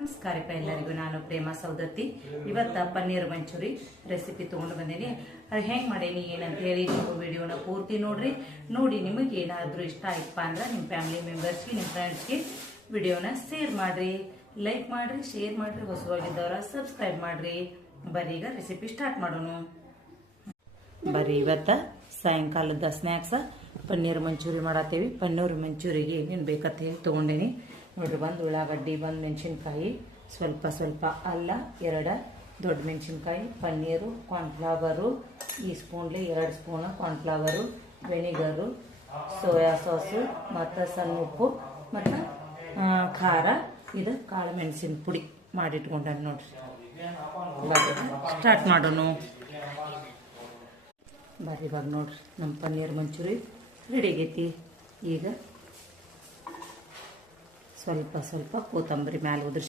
ನಮಸ್ಕಾರ ಎಲ್ಲರಿಗೂ. ನಾನು ಪ್ರೇಮಾ ಸೌದತ್ತಿ. ಇವತ್ತ ಪನ್ನೀರ್ ಮಂಚೂರಿ ರೆಸಿಪಿ ತೊಗೊಂಡು ಬಂದೀನಿ. ಅದು ಹೆಂಗೆ ಮಾಡೀನಿ ಏನಂತ ಹೇಳಿ ನೀವು ವಿಡಿಯೋನ ಪೂರ್ತಿ ನೋಡ್ರಿ. ನೋಡಿ ನಿಮಗೆ ಏನಾದರೂ ಇಷ್ಟ ಆಯ್ತಪ್ಪ ಅಂದ್ರೆ ನಿಮ್ಮ ಫ್ಯಾಮಿಲಿ ಮೆಂಬರ್ಸ್ಗೆ, ನಿಮ್ಮ ಫ್ರೆಂಡ್ಸ್ಗೆ ವಿಡಿಯೋನ ಶೇರ್ ಮಾಡಿರಿ, ಲೈಕ್ ಮಾಡಿರಿ, ಶೇರ್ ಮಾಡಿರಿ. ಹೊಸವಾಗಿದ್ದವರ ಸಬ್ಸ್ಕ್ರೈಬ್ ಮಾಡಿರಿ. ಬರ್ರಿ ಈಗ ರೆಸಿಪಿ ಸ್ಟಾರ್ಟ್ ಮಾಡೋಣ. ಬರ್ರಿ ಇವತ್ತ ಸಾಯಂಕಾಲದ ಸ್ನ್ಯಾಕ್ಸ ಪನ್ನೀರ್ ಮಂಚೂರಿ ಮಾಡತ್ತೇವಿ. ಪನ್ನೀರ್ ಮಂಚೂರಿಗೆ ಏನೇನು ಬೇಕಂತ ಹೇಳಿ ತೊಗೊಂಡೇನಿ ನೋಡ್ರಿ. ಒಂದು ಉಳ್ಳಾಗಡ್ಡಿ, ಒಂದು ಮೆಣಸಿನ್ಕಾಯಿ, ಸ್ವಲ್ಪ ಅಲ್ಲ, 2 ದೊಡ್ಡ ಮೆಣಸಿನ್ಕಾಯಿ, ಪನ್ನೀರು, ಕಾರ್ನ್ಫ್ಲವರು, ಈ ಸ್ಪೂನ್ಲಿ 2 spoon cornflour, vinegar, soya sauce, ಮತ್ತು ಸಣ್ಣ ಉಪ್ಪು, ಮತ್ತು ಖಾರ. ಇದು ಕಾಳು ಮೆಣಸಿನ ಪುಡಿ ಮಾಡಿಟ್ಕೊಂಡ ನೋಡ್ರಿ. ಸ್ಟಾರ್ಟ್ ಮಾಡೋಣ. ಬರ್ರಿ ಇವಾಗ ನೋಡ್ರಿ ನಮ್ಮ ಪನ್ನೀರ್ ಮಂಚೂರಿ ರೆಡಿ ಆಗೈತಿ. ಈಗ ಸ್ವಲ್ಪ ಕೊತ್ತಂಬರಿ ಮ್ಯಾಲೆ ಉದುರಿಸಿ